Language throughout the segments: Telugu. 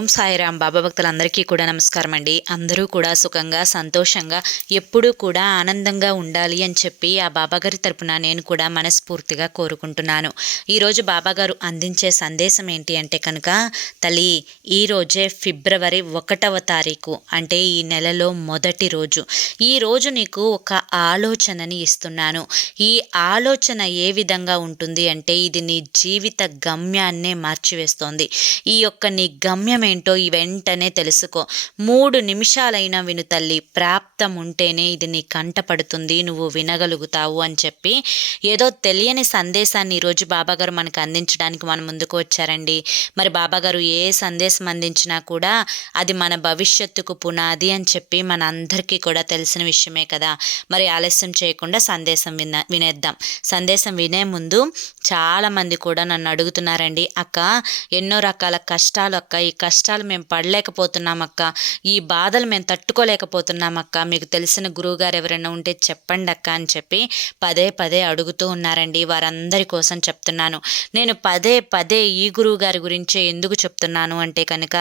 ఓం సాయిరాం బాబా భక్తులందరికీ కూడా నమస్కారం అండి. అందరూ కూడా సుఖంగా సంతోషంగా ఎప్పుడూ కూడా ఆనందంగా ఉండాలి అని చెప్పి ఆ బాబాగారి తరపున నేను కూడా మనస్ఫూర్తిగా కోరుకుంటున్నాను. ఈరోజు బాబాగారు అందించే సందేశం ఏంటి అంటే కనుక తల్లి ఈరోజే ఫిబ్రవరి ఒకటవ తారీఖు అంటే ఈ నెలలో మొదటి రోజు. ఈ రోజు నీకు ఒక ఆలోచనని ఇస్తున్నాను. ఈ ఆలోచన ఏ విధంగా ఉంటుంది అంటే ఇది నీ జీవిత గమ్యాన్నే మార్చివేస్తోంది. ఈ యొక్క నీ గమ్యం ఏంటో ఈ వెంటనే తెలుసుకో. మూడు నిమిషాలైనా విను తల్లి. ప్రాప్తం ఉంటేనే ఇది నీ కంట పడుతుంది నువ్వు వినగలుగుతావు అని చెప్పి ఏదో తెలియని సందేశాన్ని ఈరోజు బాబాగారు మనకు అందించడానికి మన ముందుకు వచ్చారండి. మరి బాబాగారు ఏ సందేశం అందించినా కూడా అది మన భవిష్యత్తుకు పునాది అని చెప్పి మన అందరికీ కూడా తెలిసిన విషయమే కదా. మరి ఆలస్యం చేయకుండా సందేశం విన వినేద్దాం. సందేశం వినే ముందు చాలామంది కూడా నన్ను అడుగుతున్నారండి అక్క ఎన్నో రకాల కష్టాలు అక్క. ఈ కష్టాలు మేము పడలేకపోతున్నాం అక్క ఈ బాధలు మేము తట్టుకోలేకపోతున్నాం అక్క మీకు తెలిసిన గురువుగారు ఎవరైనా ఉంటే చెప్పండి అక్క అని చెప్పి పదే పదే అడుగుతూ ఉన్నారండి. వారందరి కోసం చెప్తున్నాను. నేను పదే పదే ఈ గురువు గారి గురించే ఎందుకు చెప్తున్నాను అంటే కనుక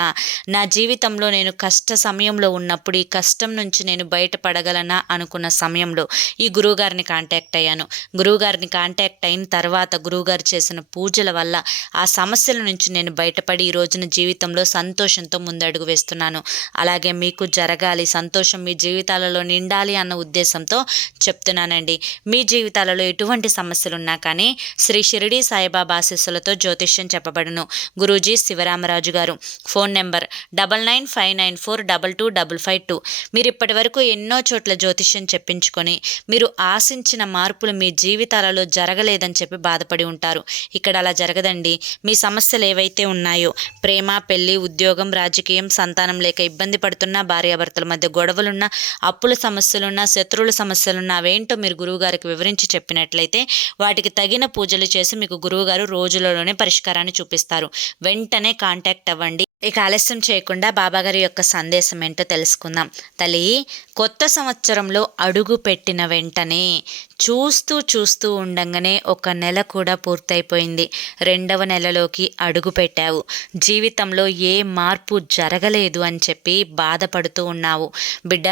నా జీవితంలో నేను కష్ట సమయంలో ఉన్నప్పుడు ఈ కష్టం నుంచి నేను బయటపడగలనా అనుకున్న సమయంలో ఈ గురువుగారిని కాంటాక్ట్ అయ్యాను. గురువుగారిని కాంటాక్ట్ అయిన తర్వాత గురువుగారు చేసిన పూజల వల్ల ఆ సమస్యల నుంచి నేను బయటపడి ఈ రోజున జీవితంలో సంతోషంతో ముందడుగు వేస్తున్నాను. అలాగే మీకు జరగాలి సంతోషం మీ జీవితాలలో నిండాలి అన్న ఉద్దేశంతో చెప్తున్నానండి. మీ జీవితాలలో ఎటువంటి సమస్యలు ఉన్నా కానీ శ్రీ షిరిడి సాయిబాబా ఆశీస్సులతో జ్యోతిష్యం చెప్పబడును. గురూజీ శివరామరాజు గారు. Phone number double nine five nine four double two double five two. మీరు ఇప్పటి వరకు ఎన్నో చోట్ల జ్యోతిష్యం చెప్పించుకొని మీరు ఆశించిన మార్పులు మీ జీవితాలలో జరగలేదని చెప్పి బాధపడి ఉంటారు. ఇక్కడ అలా జరగదండి. మీ సమస్యలు ఏవైతే ఉన్నాయో ప్రేమ పెళ్ళి ఉద్యోగం ఉద్యోగం రాజకీయం సంతానం లేక ఇబ్బంది పడుతున్న భార్యాభర్తల మధ్య గొడవలున్నా అప్పుల సమస్యలున్నా శత్రువుల సమస్యలున్నా అవేంటో మీరు గురువుగారికి వివరించి చెప్పినట్లయితే వాటికి తగిన పూజలు చేసి మీకు గురువుగారు రోజులలోనే పరిష్కారాన్ని చూపిస్తారు. వెంటనే కాంటాక్ట్ అవ్వండి. ఇక ఆలస్యం చేయకుండా బాబాగారి యొక్క సందేశం ఏంటో తెలుసుకుందాం. తల్లి కొత్త సంవత్సరంలో అడుగు పెట్టిన వెంటనే చూస్తూ చూస్తూ ఉండంగానే ఒక నెల కూడా పూర్తయిపోయింది. రెండవ నెలలోకి అడుగు పెట్టావు. జీవితంలో ఏ మార్పు జరగలేదు అని చెప్పి బాధపడుతూ ఉన్నావు. బిడ్డ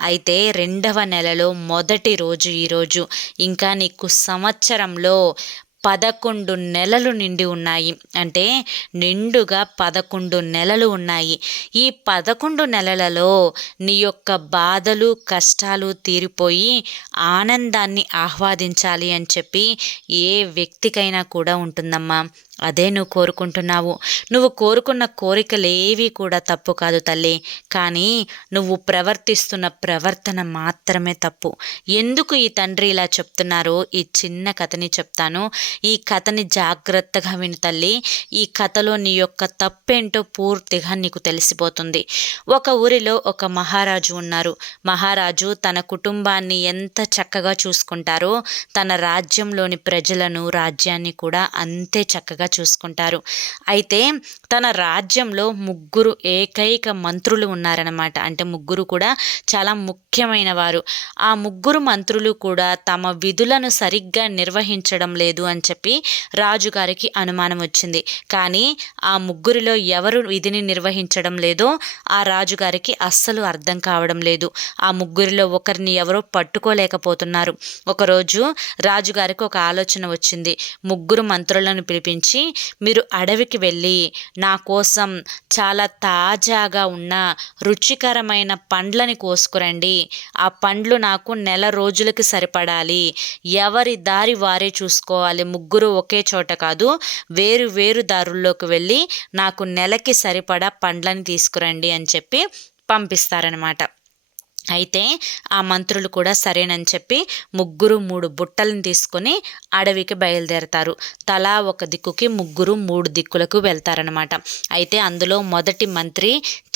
అయితే రెండవ నెలలో మొదటి రోజు ఈరోజు ఇంకా నీకు సంవత్సరంలో పదకొండు నెలలు నిండి ఉన్నాయి. అంటే నిండుగా పదకొండు నెలలు ఉన్నాయి. ఈ పదకొండు నెలలలో నీ యొక్క బాధలు కష్టాలు తీరిపోయి ఆనందాన్ని ఆహ్వాదించాలి అని చెప్పి ఏ వ్యక్తికైనా కూడా ఉంటుందమ్మా. అదే నువ్వు కోరుకుంటున్నావు. నువ్వు కోరుకున్న కోరికలేవీ కూడా తప్పు కాదు తల్లి. కానీ నువ్వు ప్రవర్తిస్తున్న ప్రవర్తన మాత్రమే తప్పు. ఎందుకు ఈ తండ్రి ఇలా చెప్తున్నారో ఈ చిన్న కథని చెప్తాను. ఈ కథని జాగ్రత్తగా విను తల్లి. ఈ కథలో నీ యొక్క తప్పేంటో పూర్తిగా నీకు తెలిసిపోతుంది. ఒక ఊరిలో ఒక మహారాజు ఉన్నారు. మహారాజు తన కుటుంబాన్ని ఎంత చక్కగా చూసుకుంటారో తన రాజ్యంలోని ప్రజలను రాజ్యాన్ని కూడా అంతే చక్కగా చూసుకుంటారు. అయితే తన రాజ్యంలో ముగ్గురు ఏకైక మంత్రులు ఉన్నారనమాట అంటే ముగ్గురు కూడా చాలా ముఖ్యమైన వారు. ఆ ముగ్గురు మంత్రులు కూడా తమ విధులను సరిగ్గా నిర్వహించడం లేదు అని చెప్పి రాజుగారికి అనుమానం వచ్చింది. కానీ ఆ ముగ్గురిలో ఎవరు విధిని నిర్వహించడం లేదో ఆ రాజుగారికి అస్సలు అర్థం కావడం లేదు. ఆ ముగ్గురిలో ఒకరిని ఎవరో పట్టుకోలేకపోతున్నారు. ఒకరోజు రాజుగారికి ఒక ఆలోచన వచ్చింది. ముగ్గురు మంత్రులను పిలిపించి మీరు అడవికి వెళ్ళి నా కోసం చాలా తాజాగా ఉన్న రుచికరమైన పండ్లని కోసుకురండి. ఆ పండ్లు నాకు నెల రోజులకి సరిపడాలి. ఎవరి దారి వారే చూసుకోవాలి. ముగ్గురు ఒకే చోట కాదు వేరు వేరు దారుల్లోకి వెళ్ళి నాకు నెలకి సరిపడా పండ్లని తీసుకురండి అని చెప్పి పంపిస్తారనమాట అయితే ఆ మంత్రులు కూడా సరేనని చెప్పి ముగ్గురు మూడు బుట్టలను తీసుకొని అడవికి బయలుదేరతారు. తలా ఒక దిక్కుకి ముగ్గురు మూడు దిక్కులకు వెళ్తారనమాట అయితే అందులో మొదటి మంత్రి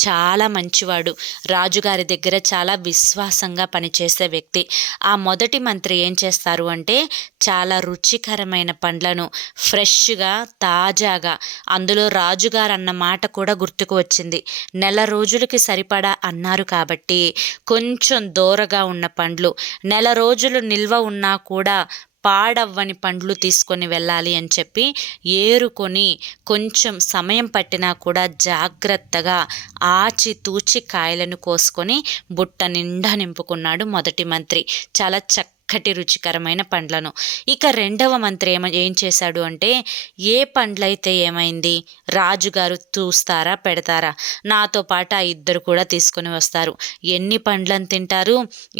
చాలా మంచివాడు. రాజుగారి దగ్గర చాలా విశ్వాసంగా పనిచేసే వ్యక్తి. ఆ మొదటి మంత్రి ఏం చేస్తారు అంటే చాలా రుచికరమైన పండ్లను ఫ్రెష్గా తాజాగా అందులో రాజుగారు అన్న మాట కూడా గుర్తుకు వచ్చింది. నెల రోజులకి సరిపడా అన్నారు కాబట్టి కొంచెం దూరగా ఉన్న పండ్లు. నెల రోజులు నిల్వ ఉన్నా కూడా పాడవ్వని పండ్లు తీసుకొని వెళ్ళాలి అని చెప్పి ఏరుకొని కొంచెం సమయం పట్టినా కూడా జాగ్రత్తగా ఆచితూచి కాయలను కోసుకొని బుట్ట నిండా నింపుకున్నాడు మొదటి మంత్రి. చాలా చక్క చక్కటి రుచికరమైన పండ్లను. ఇక రెండవ మంత్రి ఏమ ఏం చేశాడు అంటే ఏ పండ్లైతే ఏమైంది రాజుగారు చూస్తారా పెడతారా? నాతో పాటు ఆ ఇద్దరు కూడా తీసుకొని వస్తారు. ఎన్ని పండ్లను తింటారు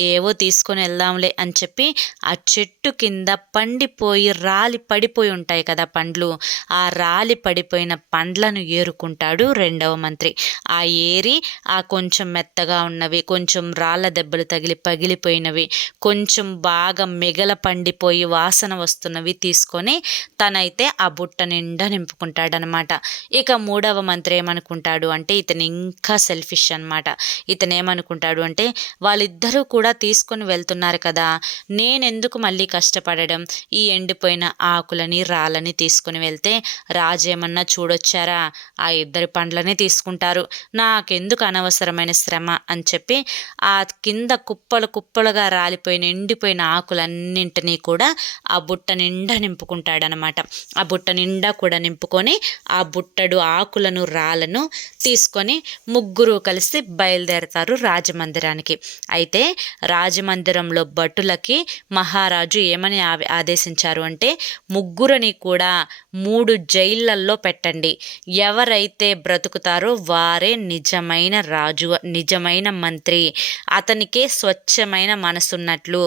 ఏవో తీసుకొని వెళ్దాంలే అని చెప్పి ఆ చెట్టు కింద పండిపోయి రాలి పడిపోయి ఉంటాయి కదా పండ్లు. ఆ రాలి పడిపోయిన పండ్లను ఏరుకుంటాడు రెండవ మంత్రి. ఆ ఏరి ఆ కొంచెం మెత్తగా ఉన్నవి కొంచెం రాళ్ళ దెబ్బలు తగిలి పగిలిపోయినవి కొంచెం బాగా బాగా మిగల పండిపోయి వాసన వస్తున్నవి తీసుకొని తనైతే ఆ బుట్ట నిండా నింపుకుంటాడనమాట. ఇక మూడవ మంత్రి ఏమనుకుంటాడు అంటే ఇతను ఇంకా సెల్ఫిష్ అనమాట ఇతను ఏమనుకుంటాడు అంటే వాళ్ళిద్దరూ కూడా తీసుకొని వెళ్తున్నారు కదా నేనెందుకు మళ్ళీ కష్టపడడం? ఈ ఎండిపోయిన ఆకులని రాళ్ళని తీసుకుని వెళ్తే రాజేమన్నా చూడొచ్చారా? ఆ ఇద్దరి పండ్లని తీసుకుంటారు. నాకెందుకు అనవసరమైన శ్రమ? అని చెప్పి ఆ కింద కుప్పలు కుప్పలుగా రాలిపోయిన ఎండిపోయిన ఆకులన్నింటినీ కూడా ఆ బుట్ట నిండా నింపుకుంటాడనమాట. ఆ బుట్ట నిండా కూడా నింపుకొని ఆ బుట్టడు ఆకులను రాళ్ళను తీసుకొని ముగ్గురు కలిసి బయలుదేరతారు రాజమందిరానికి. అయితే రాజమందిరంలో భటులకి మహారాజు ఏమని ఆదేశించారు అంటే ముగ్గురిని కూడా మూడు జైళ్ళల్లో పెట్టండి. ఎవరైతే బ్రతుకుతారో వారే నిజమైన రాజు నిజమైన మంత్రి. అతనికే స్వచ్ఛమైన మనసున్నట్లు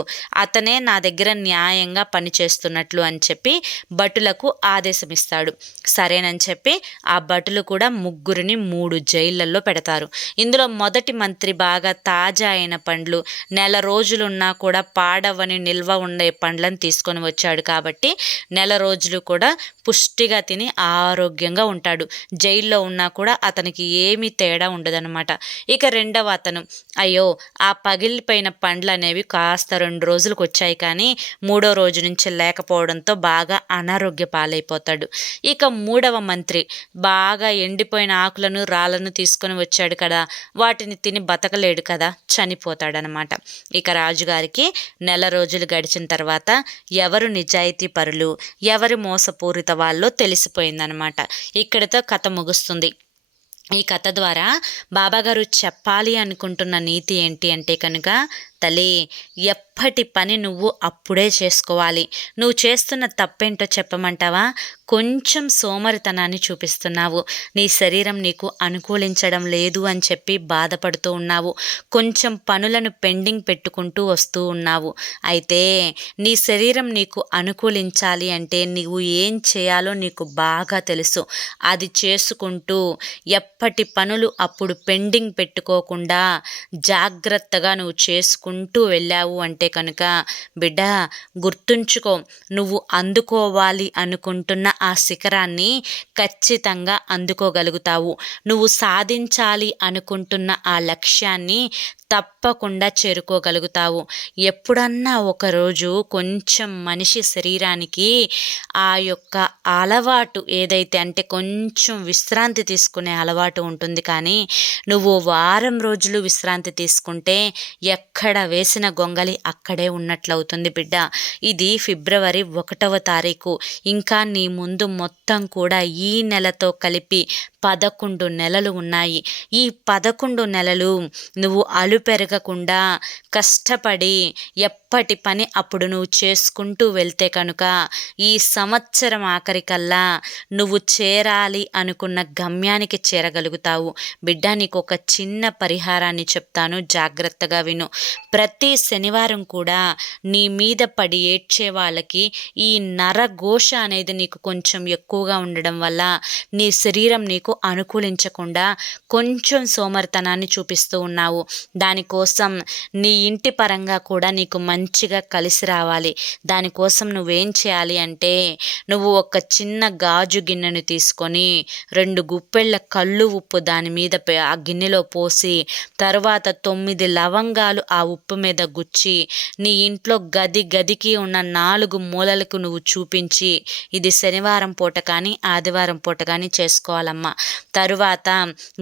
అతనే నా దగ్గర న్యాయంగా పనిచేస్తున్నట్లు అని చెప్పి భటులకు ఆదేశమిస్తాడు. సరేనని చెప్పి ఆ భటులు కూడా ముగ్గురిని మూడు జైళ్ళల్లో పెడతారు. ఇందులో మొదటి మంత్రి బాగా తాజా అయిన పండ్లు నెల రోజులున్నా కూడా పాడవని నిల్వ ఉండే పండ్లను తీసుకొని వచ్చాడు కాబట్టి నెల రోజులు కూడా పుష్టిగా తిని ఆరోగ్యంగా ఉంటాడు. జైల్లో ఉన్నా కూడా అతనికి ఏమీ తేడా ఉండదన్నమాట. ఇక రెండవ అతను అయ్యో ఆ పగిలిపోయిన పండ్లు అనేవి కాస్త రెండు రోజులకు వచ్చాయి కానీ మూడో రోజు నుంచి లేకపోవడంతో బాగా అనారోగ్య పాలైపోతాడు. ఇక మూడవ మంత్రి బాగా ఎండిపోయిన ఆకులను రాళ్ళను తీసుకొని వచ్చాడు కదా. వాటిని తిని బతకలేడు కదా. చనిపోతాడనమాట. ఇక రాజుగారికి నెల రోజులు గడిచిన తర్వాత ఎవరు నిజాయితీ పరులు ఎవరు మోసపూరిత వాళ్ళో తెలిసిపోయిందనమాట. ఇక్కడితో కథ ముగుస్తుంది. ఈ కథ ద్వారా బాబాగారు చెప్పాలి అనుకుంటున్న నీతి ఏంటి అంటే కనుక తల్లి ఎప్పటి పని నువ్వు అప్పుడే చేసుకోవాలి. నువ్వు చేస్తున్న తప్పేంటో చెప్పమంటావా? కొంచెం సోమరితనాన్ని చూపిస్తున్నావు. నీ శరీరం నీకు అనుకూలించడం లేదు అని చెప్పి బాధపడుతూ ఉన్నావు. కొంచెం పనులను పెండింగ్ పెట్టుకుంటూ వస్తూ ఉన్నావు. అయితే నీ శరీరం నీకు అనుకూలించాలి అంటే నీవు ఏం చేయాలో నీకు బాగా తెలుసు. అది చేసుకుంటూ ఎప్పటి పనులు అప్పుడు పెండింగ్ పెట్టుకోకుండా జాగ్రత్తగా నువ్వు చేసుకుంటూ చేసుకుంటూ వెళ్ళావు అంటే కనుక బిడ్డ గుర్తుంచుకో నువ్వు అందుకోవాలి అనుకుంటున్న ఆ శిఖరాన్ని ఖచ్చితంగా అందుకోగలుగుతావు. నువ్వు సాధించాలి అనుకుంటున్న ఆ లక్ష్యాన్ని తప్పకుండా చేరుకోగలుగుతావు. ఎప్పుడన్నా ఒకరోజు కొంచెం మనిషి శరీరానికి ఆ యొక్క అలవాటు ఏదైతే అంటే కొంచెం విశ్రాంతి తీసుకునే అలవాటు ఉంటుంది కానీ నువ్వు వారం రోజులు విశ్రాంతి తీసుకుంటే ఎక్కడ వేసిన గొంగలి అక్కడే ఉన్నట్లవుతుంది బిడ్డ. ఇది ఫిబ్రవరి ఒకటవ తారీఖు. ఇంకా నీ ముందు మొత్తం కూడా ఈ నెలతో కలిపి పదకొండు నెలలు ఉన్నాయి. ఈ పదకొండు నెలలు నువ్వు అలుపెరగకుండా కష్టపడి ఎప్పటి పని అప్పుడు నువ్వు చేసుకుంటూ వెళ్తే కనుక ఈ సంవత్సరం ఆఖరికల్లా నువ్వు చేరాలి అనుకున్న గమ్యానికి చేరగలుగుతావు. బిడ్డ నీకు ఒక చిన్న పరిహారాన్ని చెప్తాను. జాగ్రత్తగా విను. ప్రతి శనివారం కూడా నీ మీద పడి ఏడ్చే వాళ్ళకి ఈ నరఘోష అనేది నీకు కొంచెం ఎక్కువగా ఉండడం వల్ల నీ శరీరం నీకు నీకు అనుకూలించకుండా కొంచెం సోమరితనాన్ని చూపిస్తూ ఉన్నావు. దానికోసం నీ ఇంటి పరంగా కూడా నీకు మంచిగా కలిసి రావాలి. దానికోసం నువ్వేం చేయాలి అంటే నువ్వు ఒక చిన్న గాజు గిన్నెను తీసుకొని రెండు గుప్పెళ్ళ కళ్ళు ఉప్పు దాని మీద ఆ గిన్నెలో పోసి తర్వాత తొమ్మిది లవంగాలు ఆ ఉప్పు మీద గుచ్చి నీ ఇంట్లో గది గదికి ఉన్న నాలుగు మూలలకు నువ్వు చూపించి ఇది శనివారం పూట కానీ ఆదివారం పూట కానీ చేసుకోవాలమ్మా. తరువాత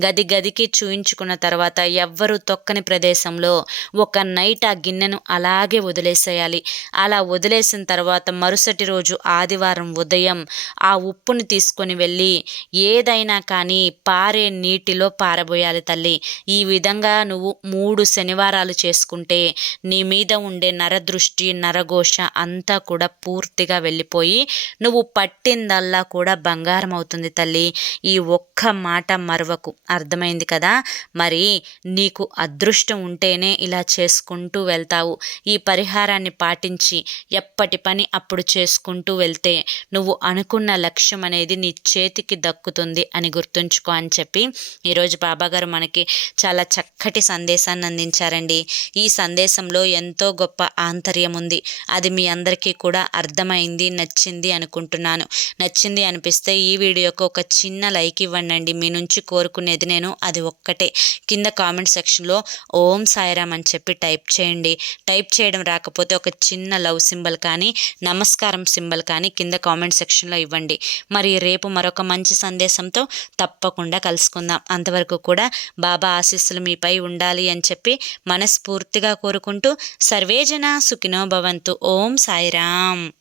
గది గదికి చూయించుకున్న తర్వాత ఎవ్వరు తొక్కని ప్రదేశంలో ఒక నైట్ ఆ గిన్నెను అలాగే వదిలేసేయాలి. అలా వదిలేసిన తర్వాత మరుసటి రోజు ఆదివారం ఉదయం ఆ ఉప్పుని తీసుకొని వెళ్ళి ఏదైనా కానీ పారే నీటిలో పారబోయాలి తల్లి. ఈ విధంగా నువ్వు మూడు శనివారాలు చేసుకుంటే నీ మీద ఉండే నరదృష్టి నరఘోష అంతా కూడా పూర్తిగా వెళ్ళిపోయి నువ్వు పట్టిందల్లా కూడా బంగారం అవుతుంది తల్లి. ఈ ఒక్క మాట మరవకు. అర్థమైంది కదా? మరి నీకు అదృష్టం ఉంటేనే ఇలా చేసుకుంటూ వెళ్తావు. ఈ పరిహారాన్ని పాటించి ఎప్పటి పని అప్పుడు చేసుకుంటూ వెళ్తే నువ్వు అనుకున్న లక్ష్యం అనేది నీ చేతికి దక్కుతుంది అని గుర్తుంచుకో అని చెప్పి ఈరోజు బాబాగారు మనకి చాలా చక్కటి సందేశాన్ని అందించారండి. ఈ సందేశంలో ఎంతో గొప్ప ఆంతర్యం ఉంది. అది మీ అందరికీ కూడా అర్థమైంది నచ్చింది అనుకుంటున్నాను. నచ్చింది అనిపిస్తే ఈ వీడియోకు ఒక చిన్న లైక్ ఇవ్వండి. మీ నుంచి కోరుకునేది నేను అది ఒక్కటే. కింద కామెంట్ సెక్షన్లో ఓం సాయిరామ్ అని చెప్పి టైప్ చేయండి. టైప్ చేయడం రాకపోతే ఒక చిన్న లవ్ సింబల్ కానీ నమస్కారం సింబల్ కానీ కింద కామెంట్ సెక్షన్లో ఇవ్వండి. మరి రేపు మరొక మంచి సందేశంతో తప్పకుండా కలుసుకుందాం. అంతవరకు కూడా బాబా ఆశీస్సులు మీపై ఉండాలి అని చెప్పి మనస్ఫూర్తిగా కోరుకుంటూ సర్వేజన సుఖినో భవంతు. ఓం సాయిరామ్.